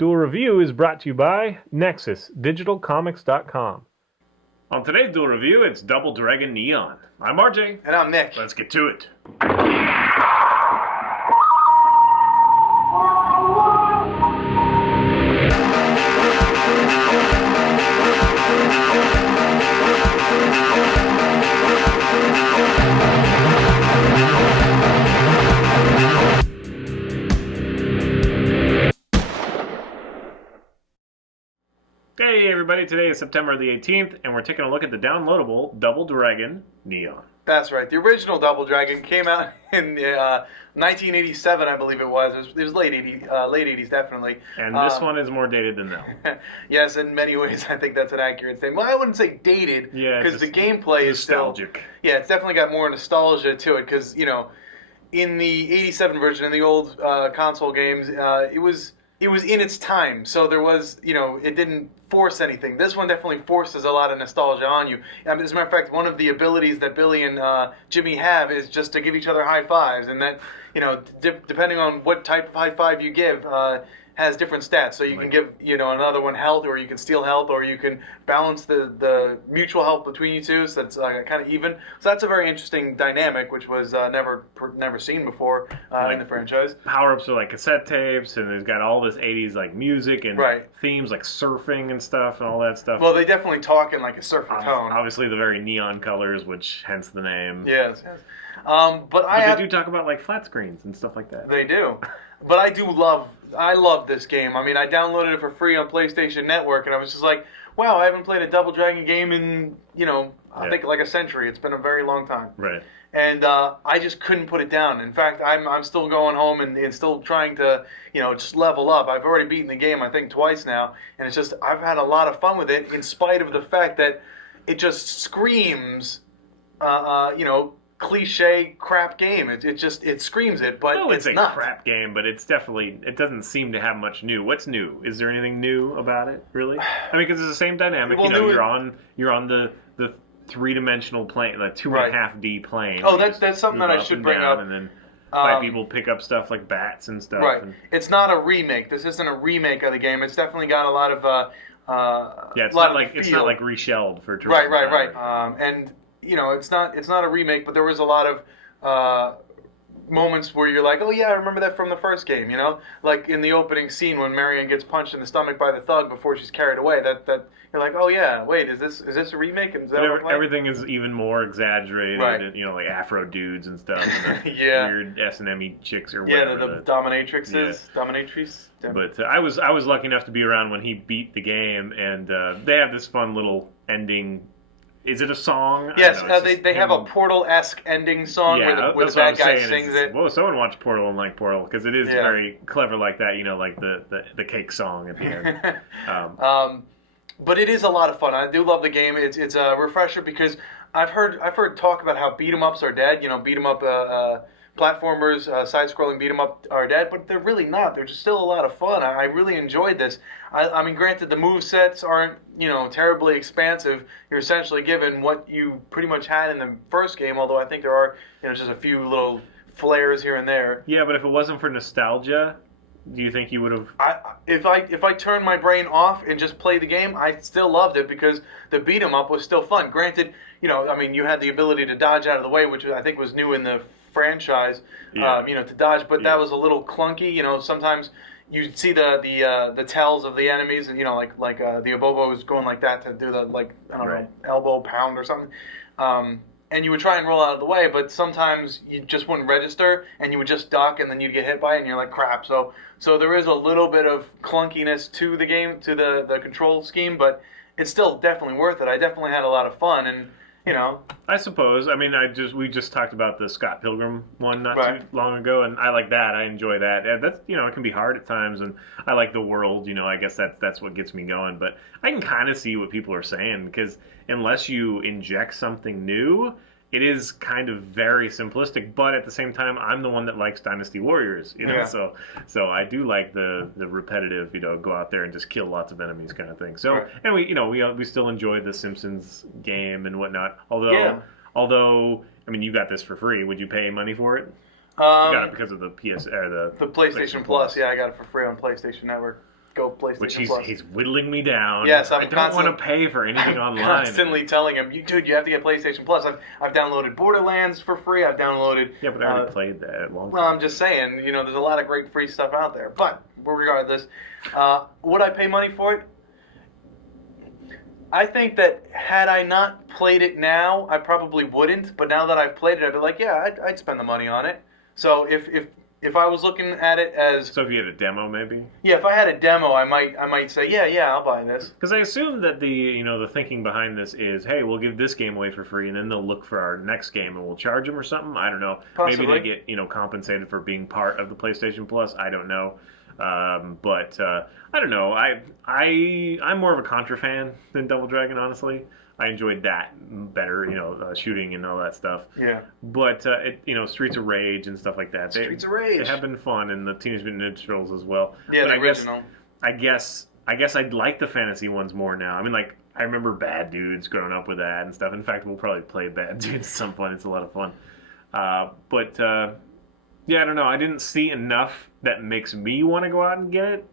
Duel Review is brought to you by NexusDigitalComics.com. On today's Duel Review, it's Double Dragon Neon. I'm RJ. And I'm Nick. Let's get to it. Hey everybody, today is September the 18th, and we're taking a look at the downloadable Double Dragon Neon. That's right. The original Double Dragon came out in 1987, I believe it was. It was late 80s, definitely. And this one is more dated than that one. Yes, in many ways, I think that's an accurate statement. Well, I wouldn't say dated, because the gameplay is nostalgic. Still... Yeah, it's definitely got more nostalgia to it, because, you know, in the 87 version, in the old console games, it was in its time, so there was, you know, it didn't force anything. This one definitely forces a lot of nostalgia on you. As a matter of fact, one of the abilities that Billy and Jimmy have is just to give each other high fives, and that, you know, depending on what type of high five you give, has different stats. So you can give, you know, another one health, or you can steal health, or you can balance the mutual health between you two, so that's kind of even. So that's a very interesting dynamic, which was never seen before in the franchise. Power-ups are like cassette tapes, and it's got all this 80s like music and themes like surfing and stuff and all that stuff. Well, they definitely talk in like a surfer tone. Obviously the very neon colors, which hence the name. Yes. But they do talk about like flat screens and stuff like that. They do. But I love this game. I mean, I downloaded it for free on PlayStation Network, and I was just like, wow, I haven't played a Double Dragon game in, you know, I think like a century. It's been a very long time. Right. And I just couldn't put it down. In fact, I'm still going home and still trying to, you know, just level up. I've already beaten the game, I think, twice now, and it's just, I've had a lot of fun with it, in spite of the fact that it just screams, you know, cliche crap game. It screams it, but it's not. A crap game, but it's definitely, it doesn't seem to have much new. What's new? Is there anything new about it, really? I mean, because it's the same dynamic. Well, you know, you're on the three-dimensional plane, like 2.5D plane. Oh, that's something that I should bring up. And then fight people pick up stuff like bats and stuff. Right. And it's not a remake. This isn't a remake of the game. It's definitely got a lot of it's not like reshelled for traditional. Right. And you know, it's not a remake, but there was a lot of moments where you're like, oh yeah, I remember that from the first game, you know? Like in the opening scene when Marion gets punched in the stomach by the thug before she's carried away, that you're like, oh yeah, wait, is this a remake? Is that everything is even more exaggerated, and, you know, like Afro dudes and stuff, and weird S&M-y chicks or whatever. Yeah, the dominatrixes, dominatrice. But I was lucky enough to be around when he beat the game, and they have this fun little ending. Is it a song? Yes, they have a Portal-esque ending song where the bad guy sings it. Well, someone watched Portal and like Portal, because it is very clever like that, you know, like the cake song at the end. But it is a lot of fun. I do love the game. It's a refresher, because I've heard talk about how beat 'em ups are dead. You know, beat 'em up platformers, side-scrolling beat 'em up are dead, but they're really not. They're just still a lot of fun. I really enjoyed this. I mean, granted, the move sets aren't, you know, terribly expansive. You're essentially given what you pretty much had in the first game, although I think there are, you know, just a few little flares here and there. Yeah, but if it wasn't for nostalgia, do you think you would have? If I turned my brain off and just played the game, I still loved it, because the beat 'em up was still fun. Granted, you know, I mean, you had the ability to dodge out of the way, which I think was new in the franchise, you know, to dodge, but that was a little clunky. You know, sometimes you'd see the tells of the enemies, and you know, like the Abobo was going like that to do the, like, I don't know, elbow pound or something. And you would try and roll out of the way, but sometimes you just wouldn't register, and you would just duck, and then you'd get hit by it, and you're like, crap. So there is a little bit of clunkiness to the game, to the control scheme, but it's still definitely worth it. I definitely had a lot of fun, and you know. I suppose. I mean, we just talked about the Scott Pilgrim one not too long ago, and I like that. I enjoy that. And that's, you know, it can be hard at times, and I like the world. You know, I guess that's what gets me going. But I can kind of see what people are saying, because unless you inject something new, it is kind of very simplistic, but at the same time, I'm the one that likes Dynasty Warriors, you know, so I do like the repetitive, you know, go out there and just kill lots of enemies kind of thing. So, and we still enjoy the Simpsons game and whatnot, although, I mean, you got this for free. Would you pay money for it? You got it because of the PS or the PlayStation Plus. Yeah, I got it for free on PlayStation Network. go PlayStation Which Plus. he's whittling me down. Yes, I don't want to pay for anything I'm online. constantly telling him, dude, you have to get PlayStation Plus. I've downloaded Borderlands for free. I've downloaded. Yeah, but I already played that a long time. Well, I'm just saying, there's a lot of great free stuff out there. But regardless, would I pay money for it? I think that had I not played it now, I probably wouldn't. But now that I've played it, I'd be like, yeah, I'd spend the money on it. So if I was looking at it as... So if you had a demo, maybe? Yeah, if I had a demo, I might say, yeah, I'll buy this. Because I assume that the thinking behind this is, hey, we'll give this game away for free, and then they'll look for our next game, and we'll charge them or something. I don't know. Possibly. Maybe they get compensated for being part of the PlayStation Plus. I don't know. But I don't know. I'm more of a Contra fan than Double Dragon, honestly. I enjoyed that better, shooting and all that stuff. Yeah. But Streets of Rage and stuff like that. Streets of Rage. They have been fun, and the Teenage Mutant Ninja Turtles as well. Yeah, but the original. I guess I'd like the fantasy ones more now. I mean, like, I remember Bad Dudes growing up with that and stuff. In fact, we'll probably play Bad Dudes at some point. It's a lot of fun. Yeah, I don't know. I didn't see enough that makes me want to go out and get it.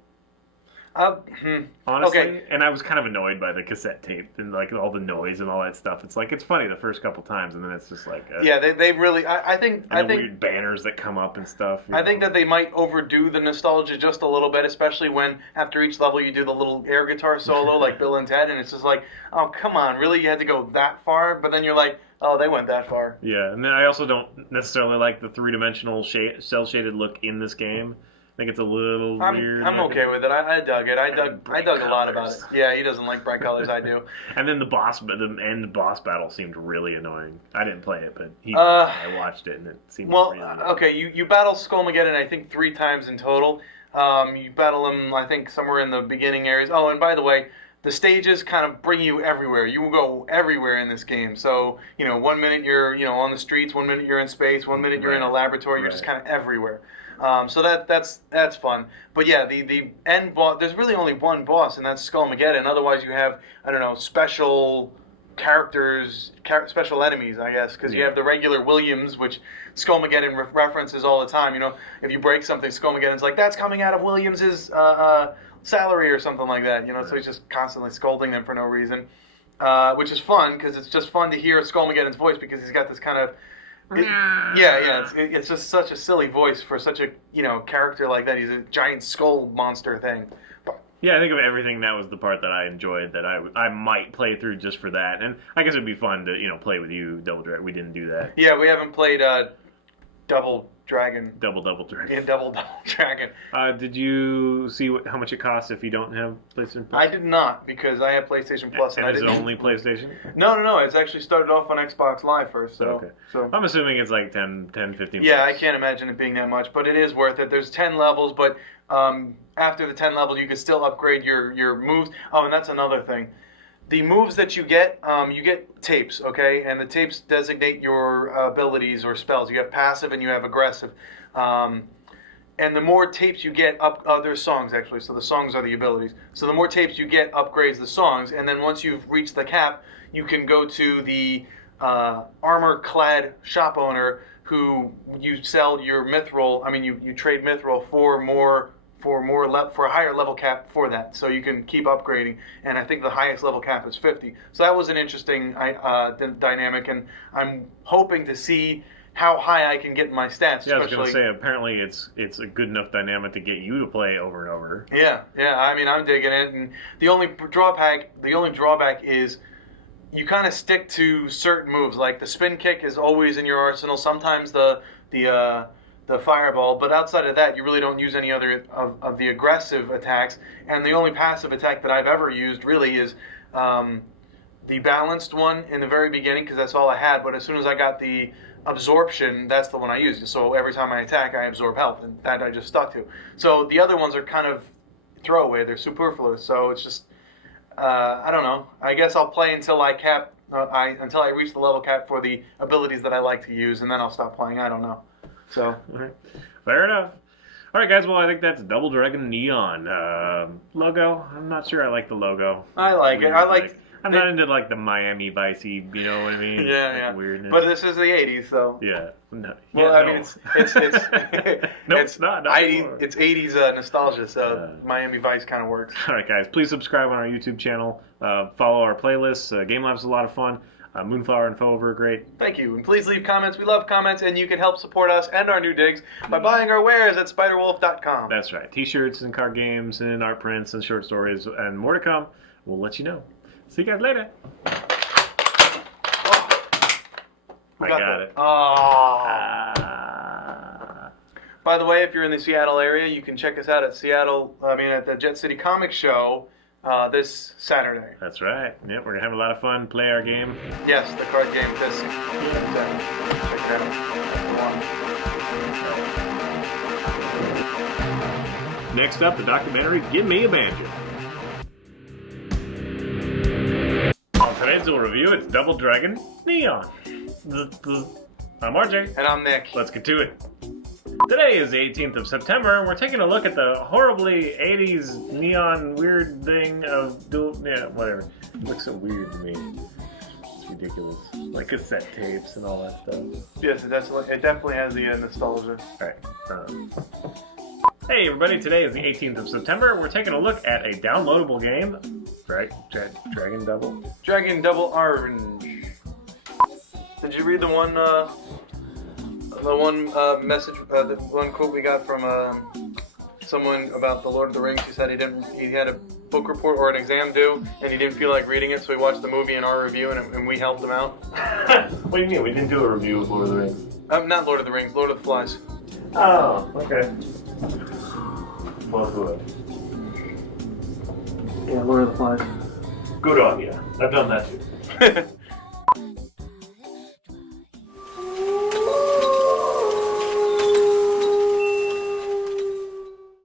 Honestly, okay. And I was kind of annoyed by the cassette tape and like all the noise and all that stuff. It's like it's funny the first couple times, and then it's just like yeah, they really. I think weird banners that come up and stuff. I think that they might overdo the nostalgia just a little bit, especially when after each level you do the little air guitar solo like Bill and Ted, and it's just like, oh come on, really? You had to go that far? But then you're like, oh, they went that far. Yeah, and then I also don't necessarily like the three-dimensional cel-shaded look in this game. I think it's a little weird. I'm okay with it. I dug it. I dug a lot about it. Yeah, he doesn't like bright colors. I do. And then the end boss battle seemed really annoying. I didn't play it, but I watched it and it seemed really annoying. Okay, you battle Skullmageddon I think 3 times in total. You battle him I think somewhere in the beginning areas. Oh, and by the way, the stages kind of bring you everywhere. You will go everywhere in this game. So 1 minute you're on the streets, 1 minute you're in space, 1 minute you're in a laboratory. You're just kind of everywhere. So that's fun. But yeah, the end boss, there's really only one boss, and that's Skullmageddon. Otherwise, you have, I don't know, special characters, special enemies, I guess, because you have the regular Williams, which Skullmageddon references all the time. If you break something, Skullmageddon's like, that's coming out of Williams's salary or something like that. So he's just constantly scolding them for no reason, which is fun, because it's just fun to hear Skullmageddon's voice, because he's got this kind of... It's just such a silly voice for such a character like that. He's a giant skull monster thing. Yeah, I think of everything, that was the part that I enjoyed, that I might play through just for that. And I guess it'd be fun to play with you, Double Dragon. We didn't do that. Yeah, we haven't played Double Dragon. Double Dragon. Yeah, Double Dragon. Did you see how much it costs if you don't have PlayStation Plus? I did not, because I have PlayStation Plus. And is it only PlayStation? No. It's actually started off on Xbox Live first. So, okay. So I'm assuming it's like 10, 15 Yeah, bucks. I can't imagine it being that much, but it is worth it. There's 10 levels, but after the 10 levels, you can still upgrade your moves. Oh, and that's another thing. The moves that you get tapes, okay? And the tapes designate your abilities or spells. You have passive and you have aggressive. And the more tapes you get, there's songs, actually. So the songs are the abilities. So the more tapes you get upgrades the songs. And then once you've reached the cap, you can go to the armor-clad shop owner who you sell your mithril. I mean, you trade mithril for a higher level cap for that, so you can keep upgrading. And I think the highest level cap is 50. So that was an interesting dynamic, and I'm hoping to see how high I can get in my stats. Yeah, I was going to say, apparently it's a good enough dynamic to get you to play over and over. Yeah. I mean, I'm digging it, and the only drawback is you kind of stick to certain moves. Like the spin kick is always in your arsenal. Sometimes the fireball, but outside of that, you really don't use any other of the aggressive attacks. And the only passive attack that I've ever used really is the balanced one in the very beginning, because that's all I had. But as soon as I got the absorption, that's the one I used. So every time I attack, I absorb health, and that I just stuck to. So the other ones are kind of throwaway; they're superfluous. So it's just I don't know. I guess I'll play until I cap. Until I reach the level cap for the abilities that I like to use, and then I'll stop playing. I don't know. So, all right. Fair enough. All right, guys. Well, I think that's Double Dragon Neon logo. I'm not sure I like the logo. I like it. I like. I'm not into like the Miami Vicey. You know what I mean? Yeah. Weirdness. But this is the '80s, so. Yeah. No. Well, yeah, I mean, it's no, it's not. It's '80s nostalgia, so Miami Vice kind of works. All right, guys. Please subscribe on our YouTube channel. Follow our playlists. Game Lab's a lot of fun. Moonflower and Fover, great. Thank you. And please leave comments. We love comments, and you can help support us and our new digs by buying our wares at spiderwolf.com. That's right. T-shirts and card games and art prints and short stories and more to come. We'll let you know. See you guys later. I got it. By the way, if you're in the Seattle area, you can check us out at the Jet City Comics Show this Saturday. That's right. Yep, we're going to have a lot of fun, play our game. Yes, the card game this. Check it out. Next up, the documentary Give Me a Banjo. On today's Duel review, it's Double Dragon Neon. I'm RJ. And I'm Nick. Let's get to it. Today is the 18th of September, and we're taking a look at the horribly 80s neon weird thing of Duel. Yeah, whatever. It looks so weird to me. It's ridiculous. Like cassette tapes and all that stuff. Yes, it definitely has the nostalgia. Alright. Hey everybody, today is the 18th of September. We're taking a look at a downloadable game. Dragon Double? Dragon Double Orange. Did you read the one message, the one quote we got from someone about the Lord of the Rings? He said he had a book report or an exam due, and he didn't feel like reading it, so he watched the movie in our review, and we helped him out. What do you mean? We didn't do a review of Lord of the Rings. Not Lord of the Rings, Lord of the Flies. Oh, okay. Well, good. Yeah, Lord of the Flies. Good on you. I've done that too.